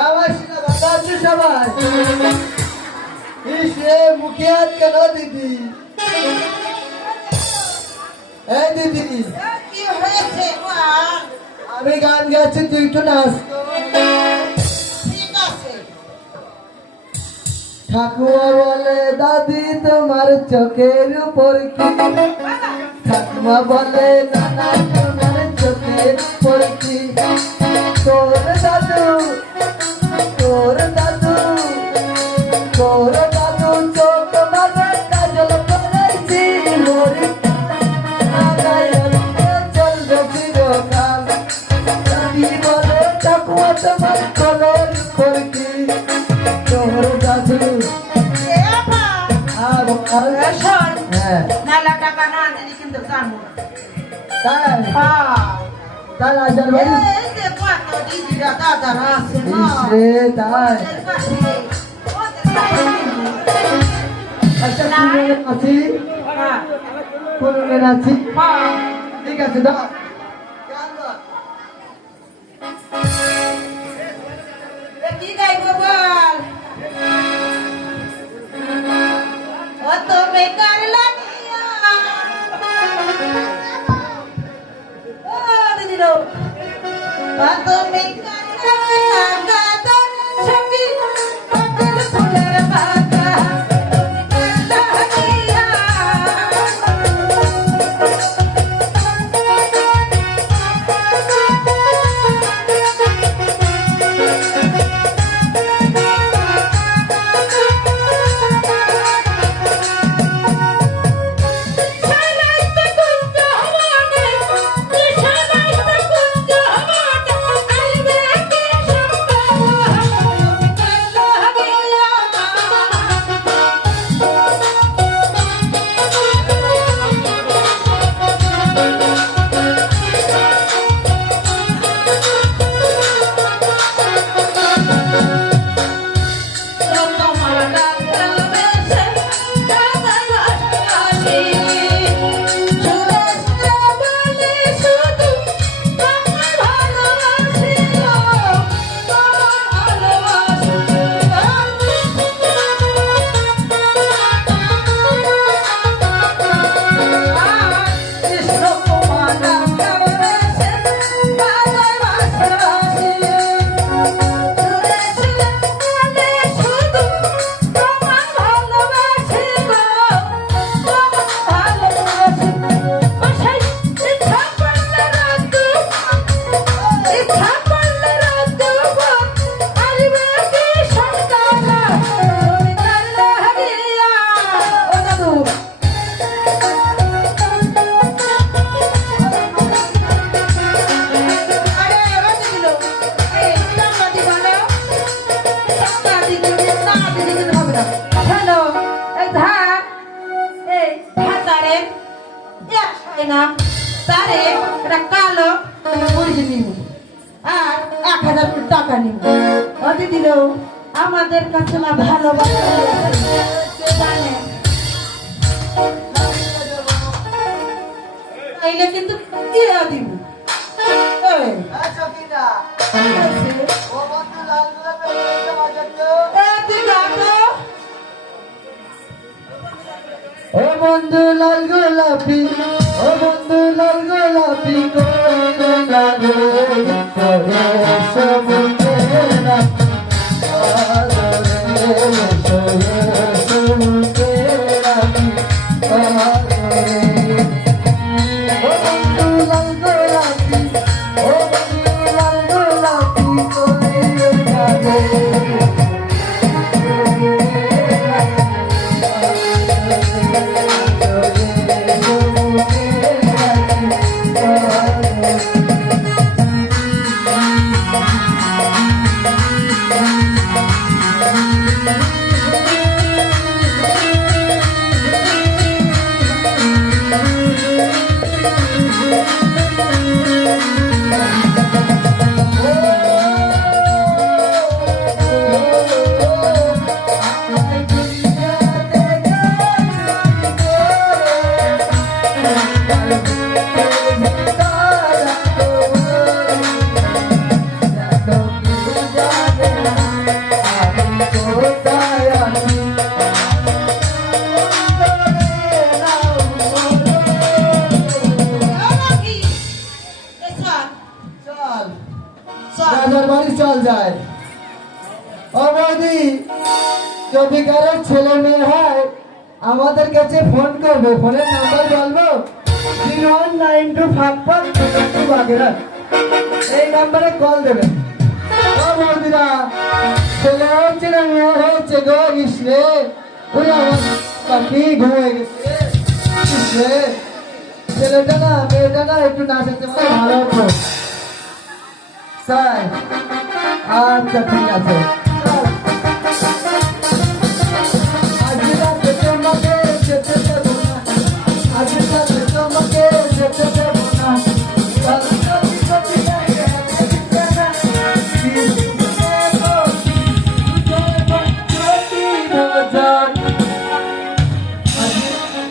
আমার সিনা ভালো আছে সবাই। ইসে মুখে হাত কেন দিদি? এই দিদি কি হয়েছে বল? আমি গান গাচ্ছি, তুই একটু নাচ। ঠিক আছে। ঠাকুমা বলে দাদি তোমার চোখের উপর কি? ঠাকুমা বলে নানা তোমার চোখের উপর কি? তোর দাদু তোর দাদু তোর দাদু চোখ বাঁধে কাজল করেছি মরি চলবে চিরকাল। দাদি বলে ঠাকুমা তোমার চোখের উপর কি? তোর দাদু এ বাবা, শোন, হ্যাঁ নালা টাকা না দিলে কিন্তু জানবো না। তাই হ্যাঁ। তাই আজার বাড়ি এই যে কত দিদিরা দাদারা আছে না, ইসরে তাই ওদের পাশে, ওদের পাশে নিবো। আচ্ছা পুরনো আছি হ্যাঁ, পুরনো আছি হ্যাঁ। ঠিক আছে দাও এ কি গাইবো বল? ও তো বেকার লাগিয়া। ও দিদিরো, ও তো বেকার লাগিয়া, গাদর ছবি, পাগল ফুলের বাগা, লাগিয়া। আমাদের কাছে না ভালোবাসা জানে তাইলে কিন্তু দিয়া দিব। এই, আচ্ছা কিনা কি হয়েছে? ও বন্ধু লাল গোলাপ পেলে বাজার তো তুই গা তো। ও বন্ধু লাল গোলাপি ও বন্ধু লাল গোলাপি কোন লাগে তোরে সমুদ্রে না আদরে তোরে সমুদ্রে রাখি আদরে ও বন্ধু লাল গোলাপি ও বন্ধু লাল গোলাপি কোন লাগে ও বৌদি, যদি কারো ছেলে মেয়ে হয় আমাদের কাছে ফোন করবে, ফোনের নাম্বার বলবো 0192552 এই নাম্বারে কল দেবেন। ও বৌদিরা, ছেলে হচ্ছে না মেয়ে হচ্ছে গো? ইসরে, ওই আমার পাখি ঘুমিয়ে গেছে। ইসরে, ছেলেটা না মেয়েটা না একটু নাচাতে পারে ভালো হতো। স্যার, আচ্ছা ঠিক আছে। আজকে রাতে তোমাকে যেতে দেবো না, আজকে রাতে তোমাকে যেতে